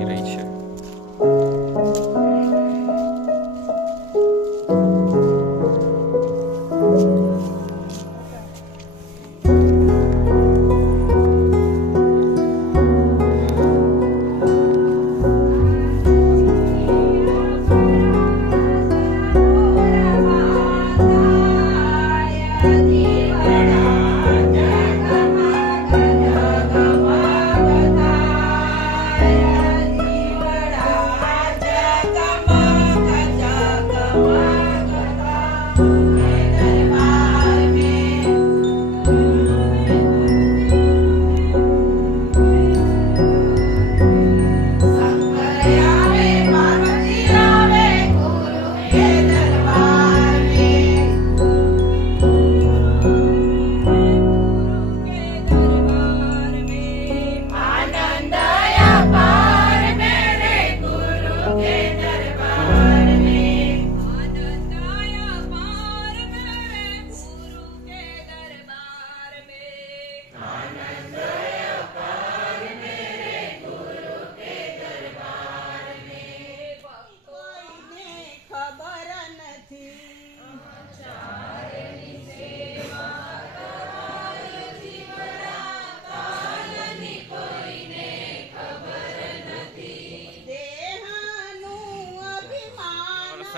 લાગી રહી છે.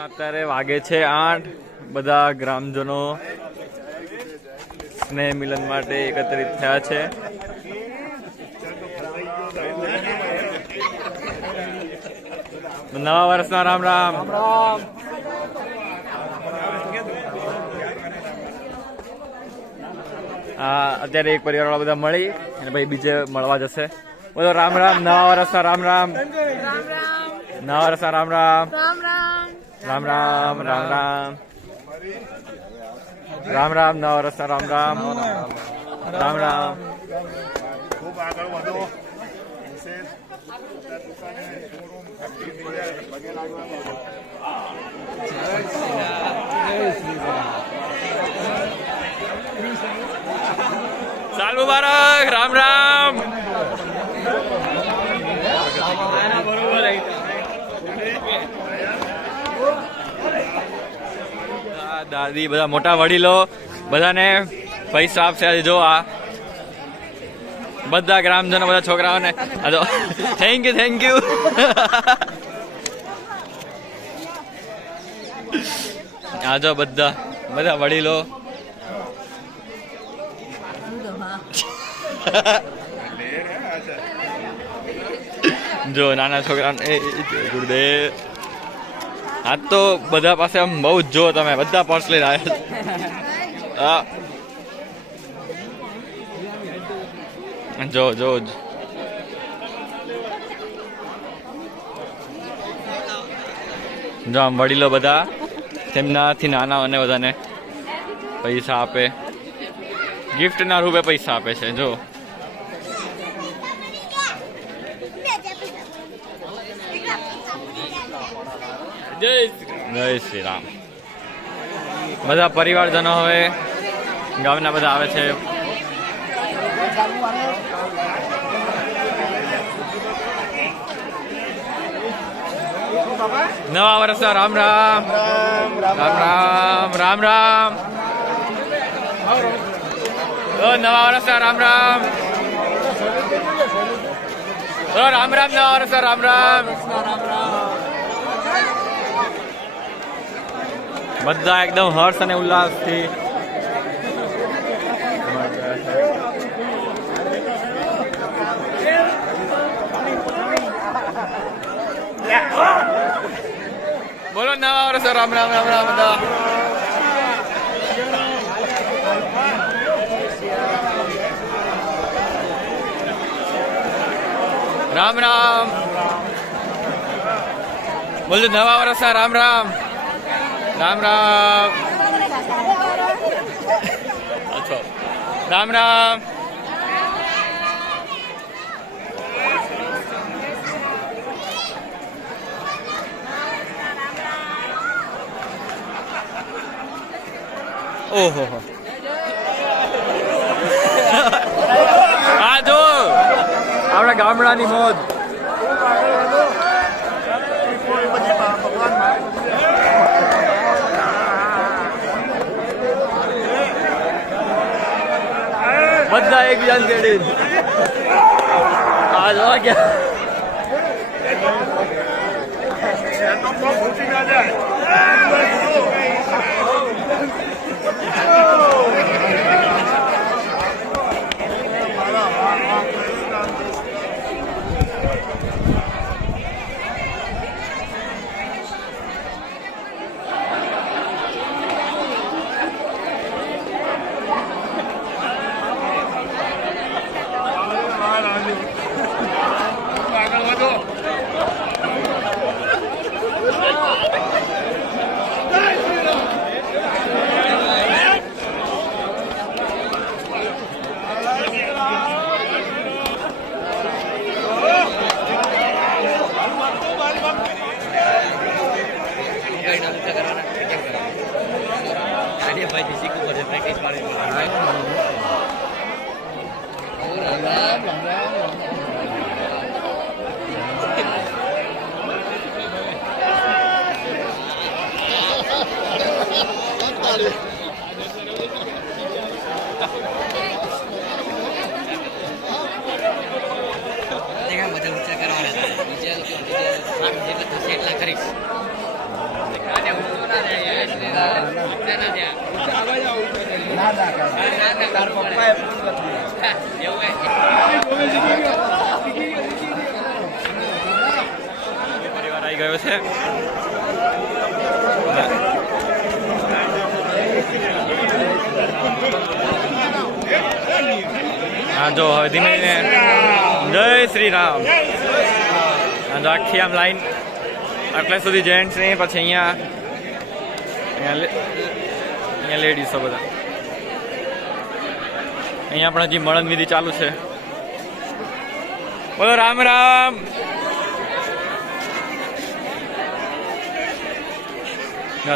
અત્યારે વાગે છે 8. બધા ગ્રામજનો સ્નેહ મિલન માટે એકત્રિત થયા છે. નવા વર્ષના રામ રામ. અત્યારે એક પરિવાર વાળા બધા મળી અને ભાઈ બીજે મળવા જશે. બોલો રામ રામ. નવા વર્ષના રામ રામ. નવા વર્ષના રામ રામ. રામ રામ રામ રામ રામ રામ. નવા વર્ષના રામ રામ. રામ રામ. ખૂબ આગળ વધો. સાલ મુબારક. રામ રામ. દાદી બધા મોટા વડીલો બધાને પૈસા આપશે. આજે જો આ બધા ગ્રામજનો બધા છોકરાઓને આ જો થેન્ક યુ. આ જો બધા વડીલો જો નાના છોકરાને ગુરુદેવ. આ તો બધા પાસે આમ બહુ જ જો તમે બધા પર્સ લઈને આવ્યા જો આમ વડીલો બધા તેમનાથી નાના અને બધાને પૈસા આપે. ગિફ્ટના રૂપે પૈસા આપે છે. જો જય શ્રી રામ. બધા પરિવારજનો હવે ગામના બધા આવે છે. નવા વર્ષના રામ રામ. રામ રામ. રામ રામ. નવા વર્ષના રામ રામ. રામ રામ. નવા વર્ષના રામ રામ. બધા એકદમ હર્ષ અને ઉલ્લાસથી બોલો નવા વર્ષ. રામ રામ. રામ રામ. બધા રામ રામ. બોલો નવા વર્ષ. રામ રામ. રામ રામ. અચ્છા. રામ રામ. ઓહો આ જો આપણા ગામડાની મોજ. એકબીજાને તેડી આ જોવા ગયા એનો પગ ફૂટી ના જાય. આગળ વધો. પરિવાર આવી ગયો છે હા જો હવે ધીમે ધીમે જય શ્રી રામ હા જો આખી આમ લાઈન આટલે સુધી જેન્ટ્સ ને પછી અહીંયા લેડીઝો બધા અહીંયા પણ હજી મળન વિધિ ચાલુ છે બોલો રામ રામ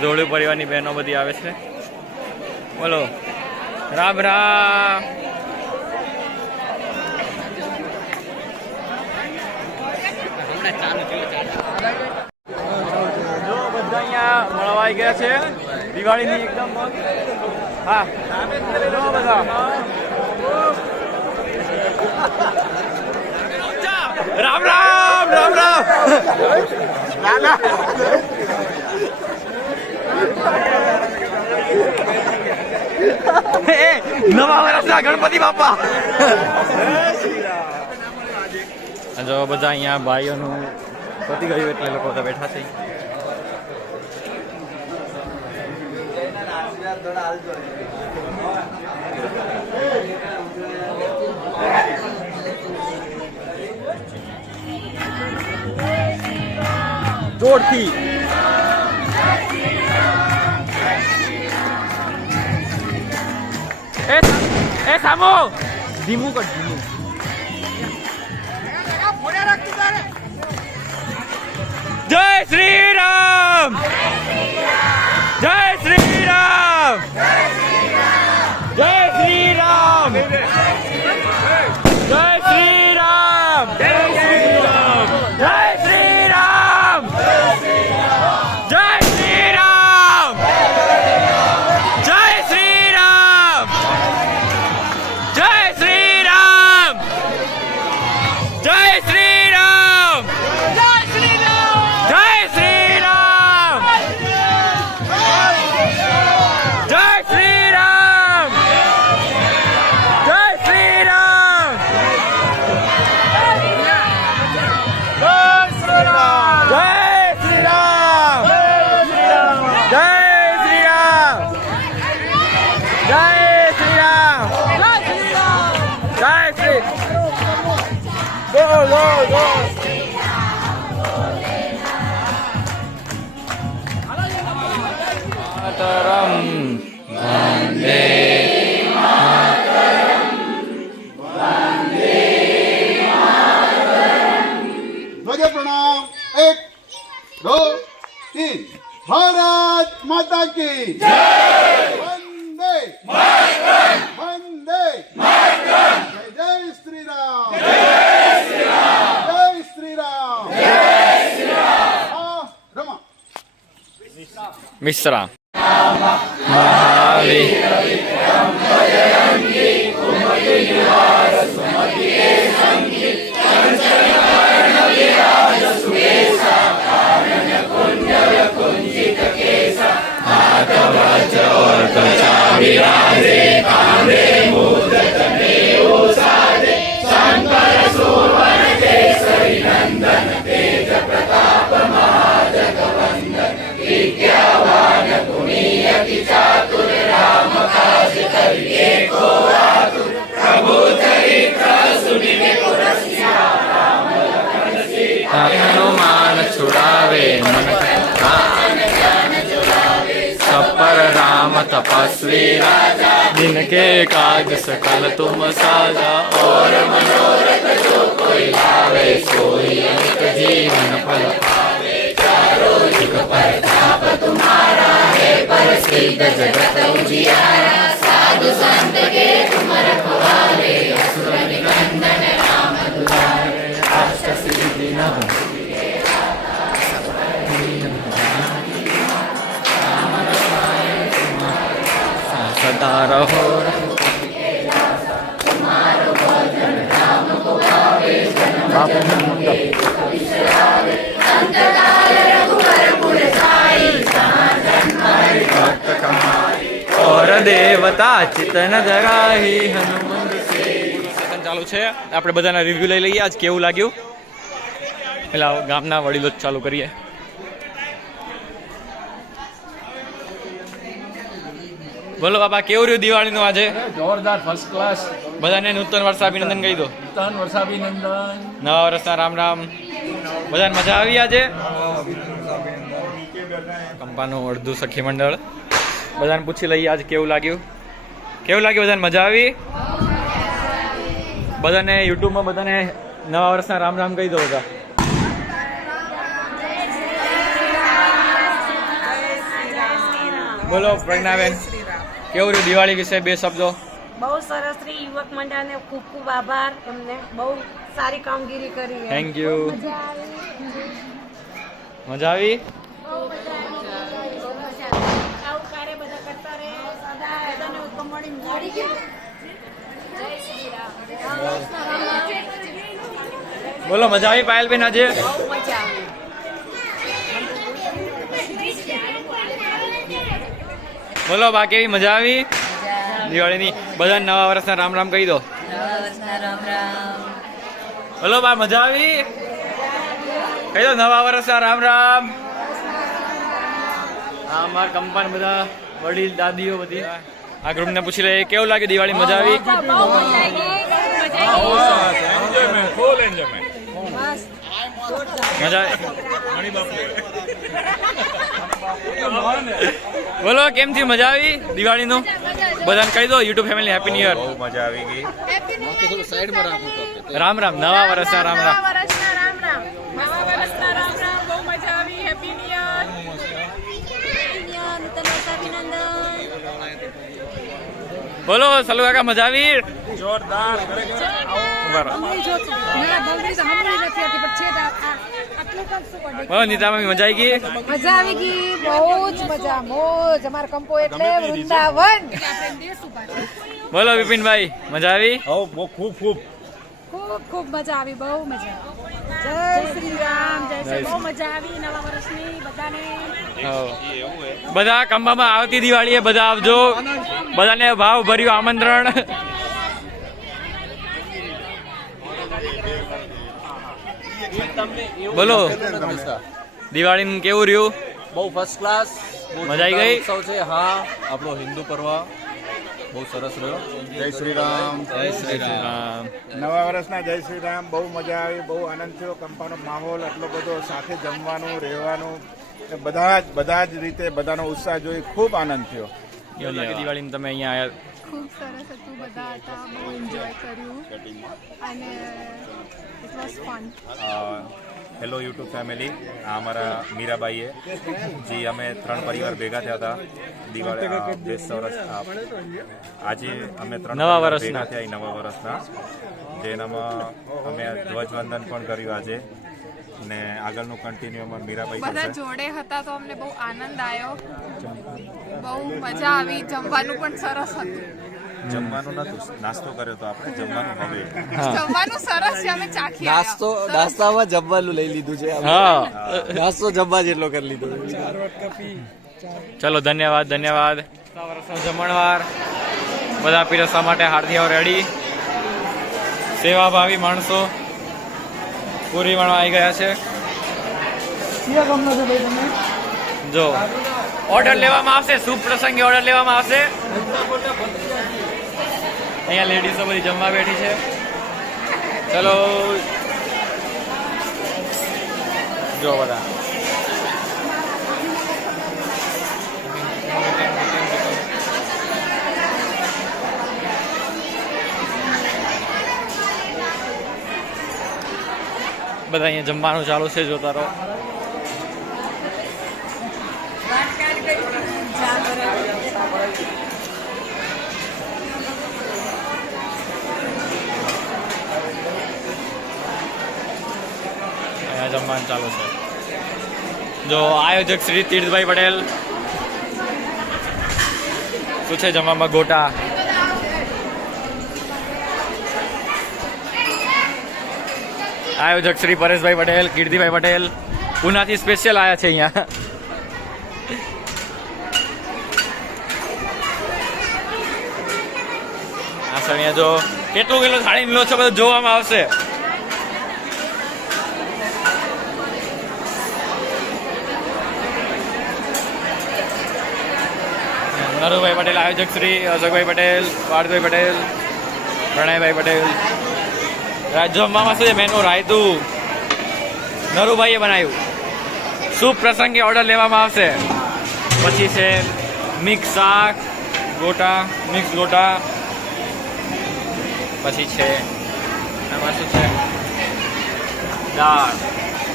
ધોળું પરિવારની બહેનો બધી આવે છે બોલો રામ રામ જો બધા અહીંયા મળવાઈ ગયા છે દિવાળીની એકદમ હા જો બધા રામ રામ રામ રામ નવા વર્ષના ગણપતિ બાપા જો બધા અહીંયા ભાઈઓનું પતી ગયું એટલે લોકો બધા બેઠા છે જોરથી એ સામો ધીમું કર ધીમું જય શ્રી રામ જય શ્રી રામ જય શ્રી રામ જય શ્રી રામ જય શ્રી રામ જય શ્રી રામ જય શ્રી રામ જય શ્રી રામ જય શ્રી રામ જય શ્રી રામ જય શ્રી રામ જય શ્રી રામ જય શ્રી રામ જય Shri Ram Go, go, go. Mataram. Vande Mataram. Vande Mataram. ध्वज प्रणाम 1 2 3 भारत माता की जय वंदे मातरम वंदे मातरम जय श्री राम जय श्री राम जय श्री राम जय श्री राम रमा मिश्रा महावीर હનુમાન છુડાવે મન सब पर राम तपस्वी राजा दिन के काज सकल तुम साजा और मनोरथ जो कोई लावे सोई अमित जीवन फल पावे चारों युग प्रताप तुम्हारा है प्रसिद्ध जगत उजियारा साधु संत के तुम रखवाले असुर निकंदन राम दुलारे अष्ट सिद्धि नव सदा रहो और देवता चितन धराही हनुमान સેશન ચાલુ છે. આપણે બધાના રિવ્યુ લઈ લઈએ. આજ કેવું લાગ્યું પેલા ગામના વડીલો જ ચાલુ કરીએ. બોલો બાપા કેવું રહ્યું દિવાળીનું આજે? જોરદાર ફર્સ્ટ ક્લાસ. બધાને નૂતન વર્ષ અભિનંદન કહી દો. ત્રણ વર્ષાભિનંદન. નવા વર્ષના રામ રામ. બધાને મજા આવી આજે? કંપાનું અડધું સખી મંડળ. બધાને પૂછી લઈએ આજે કેવું લાગ્યું. કેવું લાગ્યું બધાને? મજા આવી? બધાને યુટ્યુબમાં બધાને નવા વર્ષના રામ રામ કહી દો બધા. બોલો પ્રજ્ઞાબેન કેવું રહ્યું દિવાળી વિશે બે શબ્દો? બહુ સરસ રહી. યુવક મંડળને ખૂબ ખૂબ આભાર. એમને બહુ સારી કામગીરી કરી. Thank you. મજા આવી? આવું કાર્ય બધા કરતા રહે. સદા બધાને મળી જય શ્રી રામ. બોલો મજા આવી પાયલબેન આજે? બહુ મજા આવી. બોલો બા કેવી મજા આવી દિવાળીની? બધા નવા વર્ષના રામ રામ કહી દો. બોલો બા મજા આવી? કહી દો નવા વર્ષના રામ રામ. હા અમારા કંપાન બધા વડીલ દાદીઓ બધી આ ગ્રુપને પૂછી લઈએ કેવું લાગ્યું દિવાળી? મજા આવી? ફૂલ એન્જોયમેન્ટ. મજા બોલો કેમ થયું? મજા આવી દિવાળીનું? બધાને કહી દો YouTube family happy new year. બહુ મજા આવી ગઈ. રામ રામ. નવા વર્ષના રામ રામ. નવા વર્ષના રામ રામ. નવા વર્ષના રામ રામ. બહુ મજા આવી. Happy new year. નૂતન વર્ષ અભિનંદન. બોલો સલુ કાકા મજા આવી? જોરદાર. બોલો નીતા મમ્મી મજા આવી ગઈ? મજા આવી ગઈ. બહુ જ મજા. મોજ. અમારો કંપો એટલે વૃંદાવન. બોલો વિપિનભાઈ મજા આવી? ખૂબ ખૂબ ખૂબ ખૂબ મજા આવી. બહુ મજા. જય શ્રી રામ. જય શ્રી બહુ મજા આવી નવા વર્ષની બધાને. બધા કંબામાં આવતી દિવાળીએ બધા આવજો. બધાને ભાવ ભર્યું આમંત્રણ. બોલો દિવાળી કેવું રહ્યું? બહુ ફર્સ્ટ ક્લાસ. મજા આવી ગઈ? ઉત્સવ છે. હા આપણો હિન્દુ પર્વ બહુ સરસ રહ્યો. જય શ્રી રામ. જય શ્રી રામ. હા. નવા વર્ષના જય શ્રી રામ. બહુ મજા આવી. બહુ આનંદ થયો. કંપાનો માહોલ એટલો બધો, સાથે જમવાનું રહેવાનું બધા જ રીતે બધાનો ઉત્સાહ જોઈ ખૂબ આનંદ થયો. કેવું લાગે દિવાળીમાં તમે અહીંયા આવ્યા? ખૂબ સરસ હતું. બધા હતા. બહુ એન્જોય કર્યું અને it was fun. Hello YouTube family. આ અમારા મીરાબાઈએ જે અમે 3 પરિવાર ભેગા થયા હતા દિવાળી બેસ્ટ વર્ષ આજે અમે 3 નવા પરિવાર વર્ષના. ભેગા થયા નવા વર્ષના, જેનામાં અમે ધ્વજવંદન પણ કર્યું આજે ને આગળનું કન્ટિન્યુ અમારા મીરાબાઈ બધા કરશે. જોડે હતા તો અમને બહુ આનંદ આવ્યો. બહુ મજા આવી. જમવાનું પણ સરસ હતું. જમવાનું નતું, નાસ્તો કર્યો તો આપણે. જમવાનું હવે જમવાનું સરસ છે. અમે ચાખી નાસ્તો આવ્યા. નાસ્તામાં જમવાનું લઈ લીધું છે. હા નાસ્તો જમવા જેટલો કરી લીધો. ચલો ધન્યવાદ ધન્યવાદ. વર્ષનો જમણવાર બધા પીરસવા માટે હાર્દિયાઓ રેડી. સેવાભાવી માણસો પૂરી વણવા આવી ગયા છે. જો ઓર્ડર લેવામાં આવશે. શુભ પ્રસંગે ઓર્ડર લેવામાં આવશે. અહીંયા લેડીઝો બધી જમવા બેઠી છે. ચલો જો બધા અહીંયા જમવાનું ચાલુ છે. જોતા રહો. અહીંયા જમવાનું ચાલુ છે. જો આયોજક શ્રી તીર્થભાઈ પટેલ. શું છે જમવામાં? ગોટા. આયોજક શ્રી પરેશભાઈ પટેલ, કીર્તિભાઈ પટેલ પુનાથી સ્પેશિયલ આવ્યા છે અહીંયા. આ સણિયા જો કેટલું કિલો થાળી લો છો બધું જોવામાં આવશે. નરુભાઈ પટેલ, આયોજક શ્રી અશોકભાઈ પટેલ, પાર્થભાઈ પટેલ, પ્રણયભાઈ પટેલ. જમવામાં શું છે? મેનુ રાયતું નરુભાઈએ બનાવ્યું. શુભ પ્રસંગે ઓર્ડર લેવામાં આવશે. પછી છે મિક્સ શાક, ગોટા, મિક્સ ગોટા. પછી છે આમાં શું છે? દાળ,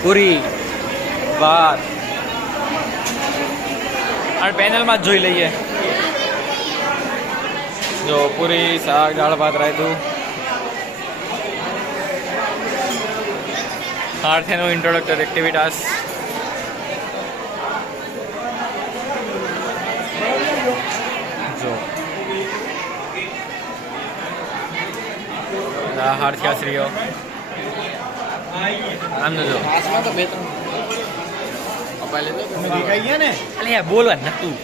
પૂરી, ભાત. આ પેનલમાં જ જોઈ લઈએ. જો પૂરી, શાક, દાળ, ભાત, રાયતું. આર્થેનો ઇન્ટ્રોડક્ટર એક્ટિવિટાસ. જો હારથિયાશ્રીઓ આમ જો બોલવા નતું.